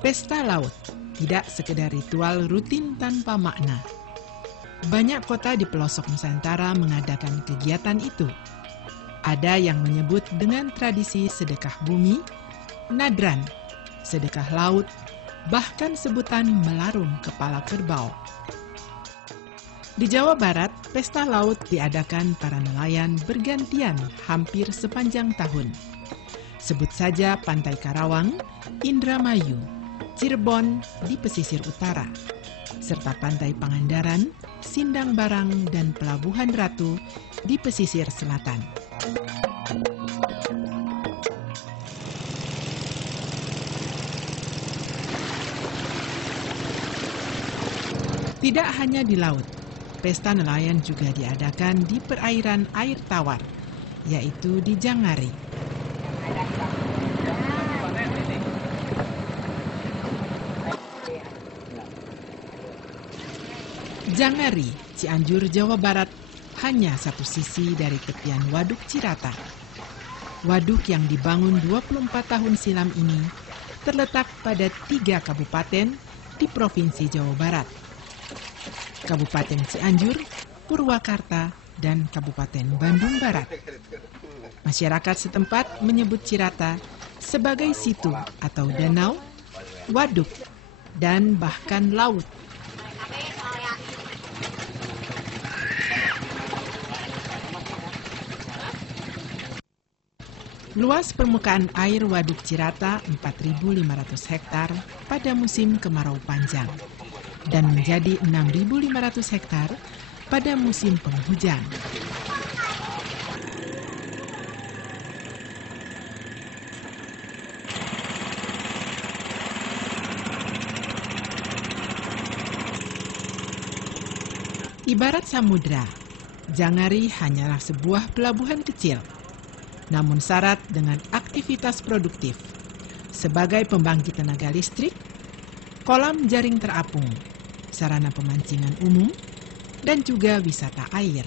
Pesta Laut tidak sekedar ritual rutin tanpa makna. Banyak kota di pelosok Nusantara mengadakan kegiatan itu. Ada yang menyebut dengan tradisi sedekah bumi, nadran, sedekah laut, bahkan sebutan melarung kepala kerbau. Di Jawa Barat, Pesta Laut diadakan para nelayan bergantian hampir sepanjang tahun. Sebut saja Pantai Karawang, Indramayu, Cirebon di pesisir utara, serta Pantai Pangandaran, Sindang Barang, dan Pelabuhan Ratu di pesisir selatan. Tidak hanya di laut, pesta nelayan juga diadakan di perairan air tawar, yaitu di Jangari. Jangari, Cianjur, Jawa Barat, hanya satu sisi dari tepian Waduk Cirata. Waduk yang dibangun 24 tahun silam ini terletak pada 3 kabupaten di Provinsi Jawa Barat. Kabupaten Cianjur, Purwakarta, dan Kabupaten Bandung Barat. Masyarakat setempat menyebut Cirata sebagai situ atau danau, waduk, dan bahkan laut. Luas permukaan air Waduk Cirata 4.500 hektar pada musim kemarau panjang dan menjadi 6.500 hektar pada musim penghujan. Ibarat samudra, Jangari hanyalah sebuah pelabuhan kecil, namun syarat dengan aktivitas produktif sebagai pembangkit tenaga listrik, kolam jaring terapung, sarana pemancingan umum, dan juga wisata air.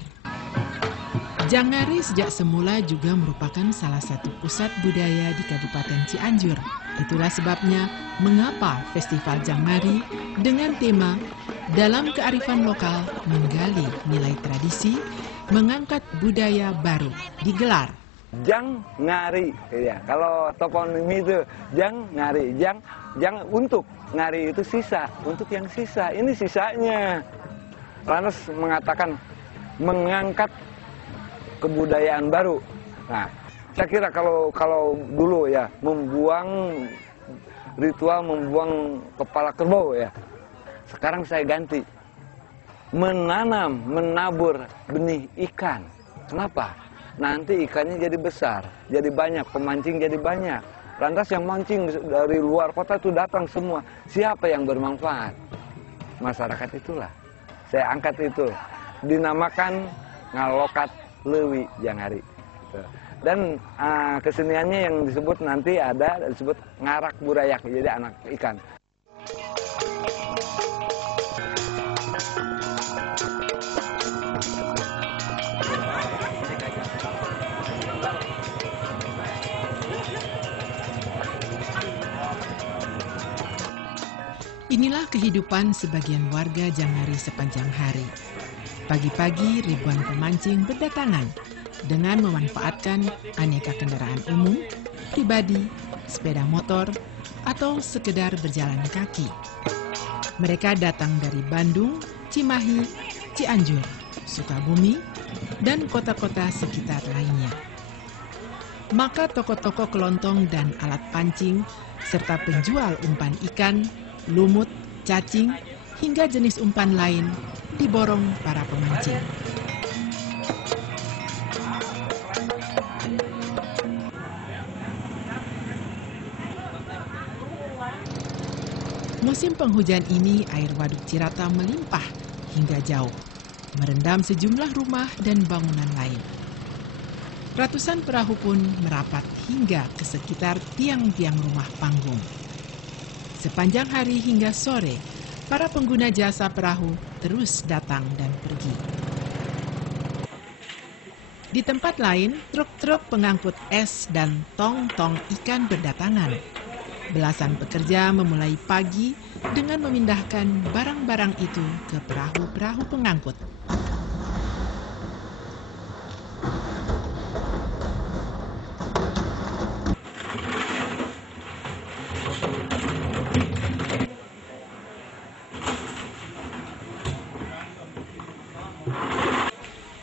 Jangari sejak semula juga merupakan salah satu pusat budaya di Kabupaten Cianjur. Itulah sebabnya mengapa Festival Jangari dengan tema dalam kearifan lokal menggali nilai tradisi, mengangkat budaya baru digelar. Jangari, ya. Kalau toponimi itu Jangari, jang untuk ngari itu sisa, untuk yang sisa. Ini sisanya. Lantas mengatakan mengangkat kebudayaan baru. Nah, saya kira kalau dulu ya membuang ritual membuang kepala kerbau ya. Sekarang saya ganti menanam, menabur benih ikan. Kenapa? Nanti ikannya jadi besar, jadi banyak, pemancing jadi banyak. Lantas yang mancing dari luar kota itu datang semua. Siapa yang bermanfaat? Masyarakat itulah. Saya angkat itu. Dinamakan Ngalokat Leuwi Jangari. Dan keseniannya yang disebut nanti ada disebut ngarak burayak, jadi anak ikan. Inilah kehidupan sebagian warga Jangari sepanjang hari. Pagi-pagi ribuan pemancing berdatangan dengan memanfaatkan aneka kendaraan umum, pribadi, sepeda motor, atau sekedar berjalan kaki. Mereka datang dari Bandung, Cimahi, Cianjur, Sukabumi, dan kota-kota sekitar lainnya. Maka toko-toko kelontong dan alat pancing, serta penjual umpan ikan, lumut, cacing, hingga jenis umpan lain diborong para pemancing. Musim penghujan ini air Waduk Cirata melimpah hingga jauh, merendam sejumlah rumah dan bangunan lain. Ratusan perahu pun merapat hingga ke sekitar tiang-tiang rumah panggung. Sepanjang hari hingga sore, para pengguna jasa perahu terus datang dan pergi. Di tempat lain, truk-truk pengangkut es dan tong-tong ikan berdatangan. Belasan pekerja memulai pagi dengan memindahkan barang-barang itu ke perahu-perahu pengangkut.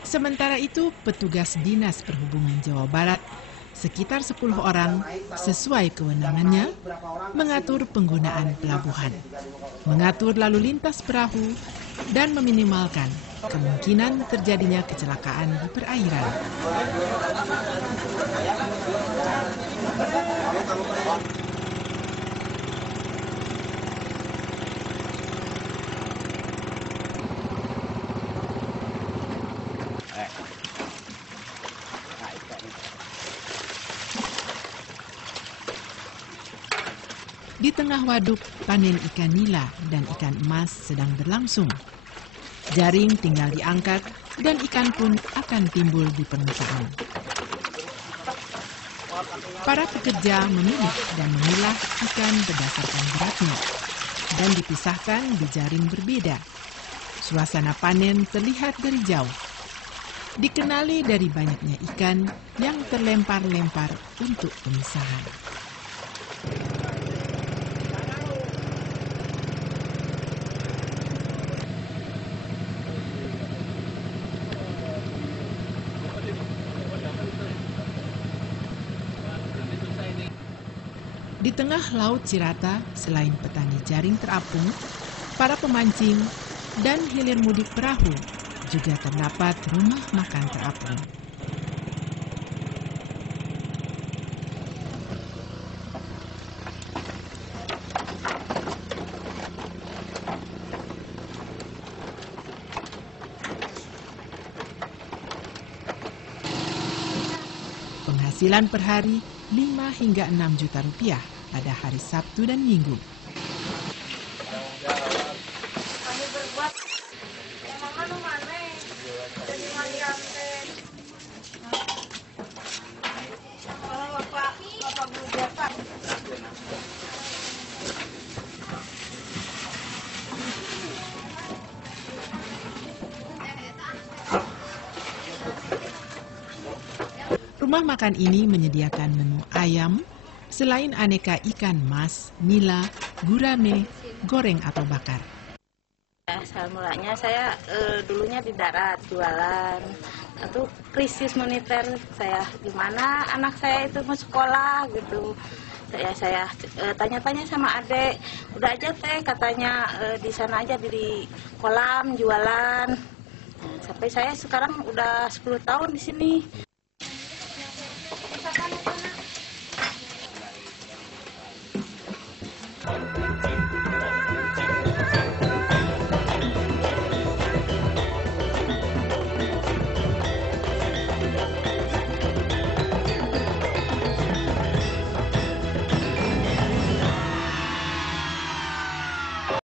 Sementara itu, petugas Dinas Perhubungan Jawa Barat, sekitar 10 orang sesuai kewenangannya, mengatur penggunaan pelabuhan, mengatur lalu lintas perahu, dan meminimalkan kemungkinan terjadinya kecelakaan di perairan. Di tengah waduk, panen ikan nila dan ikan emas sedang berlangsung. Jaring tinggal diangkat dan ikan pun akan timbul di permukaan. Para pekerja memilih dan memilah ikan berdasarkan beratnya dan dipisahkan di jaring berbeda. Suasana panen terlihat dari jauh. Dikenali dari banyaknya ikan yang terlempar-lempar untuk pemisahan. Di tengah Laut Cirata, selain petani jaring terapung, para pemancing, dan hilir mudik perahu, juga terdapat rumah makan terapung. Penghasilan per hari 5 hingga 6 juta rupiah pada hari Sabtu dan Minggu. Rumah makan ini menyediakan menu ayam, selain aneka ikan mas, nila, gurame, goreng atau bakar. Asal mulanya saya dulunya di darat jualan. Itu krisis moneter saya, gimana anak saya itu mau sekolah gitu. Saya tanya-tanya sama adik, udah aja teh katanya di sana aja di kolam jualan. Sampai saya sekarang udah 10 tahun di sini.